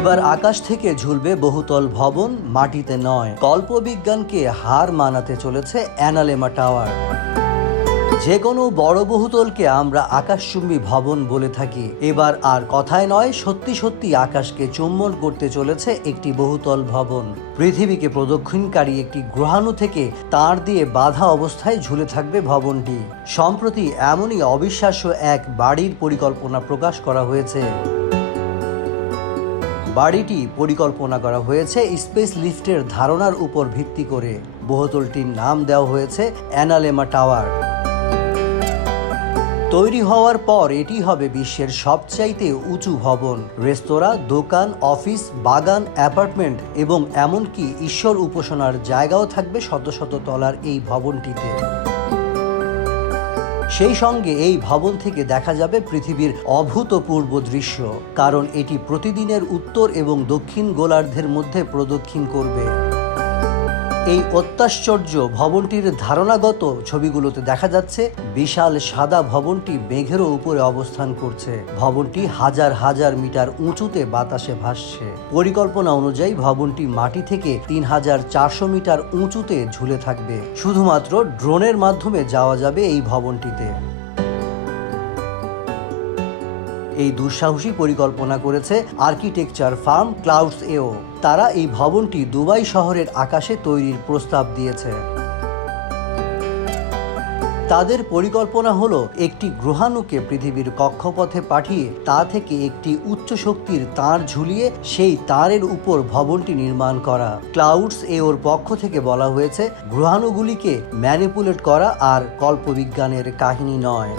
এবার আকাশ থেকে ঝুলবে বহুতল ভবন, মাটিতে নয়। কল্পবিজ্ঞানকে হার মানাতে চলেছে অ্যানালেমা টাওয়ার। যে কোনো বড় বহুতলকে আমরা আকাশচুম্বী ভবন বলে থাকি। এবার আর কথায় নয়, সত্যি সত্যি আকাশকে চুম্বন করতে চলেছে একটি বহুতল ভবন। পৃথিবীকে প্রদক্ষিণকারী একটি গ্রহাণু থেকে তার দিয়ে বাধা অবস্থায় ঝুলে থাকবে ভবনটি। সম্প্রতি এমনই অবিশ্বাস্য এক বাড়ির পরিকল্পনা প্রকাশ করা হয়েছে। বাড়িটি পরিকল্পনা করা হয়েছে স্পেস লিফটের ধারণার উপর ভিত্তি করে। বহুতলটির নাম দেওয়া হয়েছে অ্যানালেমা টাওয়ার। তৈরি হওয়ার পর এটি হবে বিশ্বের সবচাইতে উঁচু ভবন। রেস্তোরাঁ, দোকান, অফিস, বাগান, অ্যাপার্টমেন্ট এবং এমনকি ঈশ্বর উপাসনার জায়গাও থাকবে শত শত তলার এই ভবনটিতে। সেই সঙ্গে এই ভবন থেকে দেখা যাবে পৃথিবীর অভূতপূর্ব দৃশ্য, কারণ এটি প্রতিদিনের উত্তর এবং দক্ষিণ গোলার্ধের মধ্যে প্রদক্ষিণ করবে। এই অত্যাশ্চর্য ভবনটির ধারণাগত ছবিগুলোতে দেখা যাচ্ছে বিশাল সাদা ভবনটি মেঘেরও উপরে অবস্থান করছে। ভবনটি হাজার হাজার মিটার উঁচুতে বাতাসে ভাসছে। পরিকল্পনা অনুযায়ী ভবনটি মাটি থেকে তিন হাজার চারশো মিটার উঁচুতে ঝুলে থাকবে। শুধুমাত্র ড্রোনের মাধ্যমে যাওয়া যাবে এই ভবনটিতে। এই দুঃসাহসী পরিকল্পনা করেছে আর্কিটেকচার ফার্ম ক্লাউডস এও। তারা এই ভবনটি দুবাই শহরের আকাশে তৈরির প্রস্তাব দিয়েছে। তাদের পরিকল্পনা হলো একটি গ্রহাণুকে পৃথিবীর কক্ষপথে পাঠিয়ে তা থেকে একটি উচ্চ শক্তির তার ঝুলিয়ে সেই তারের উপর ভবনটি নির্মাণ করা। ক্লাউডস এওর পক্ষ থেকে বলা হয়েছে, গ্রহাণুগুলিকে ম্যানিপুলেট করা আর কল্পবিজ্ঞানের কাহিনী নয়।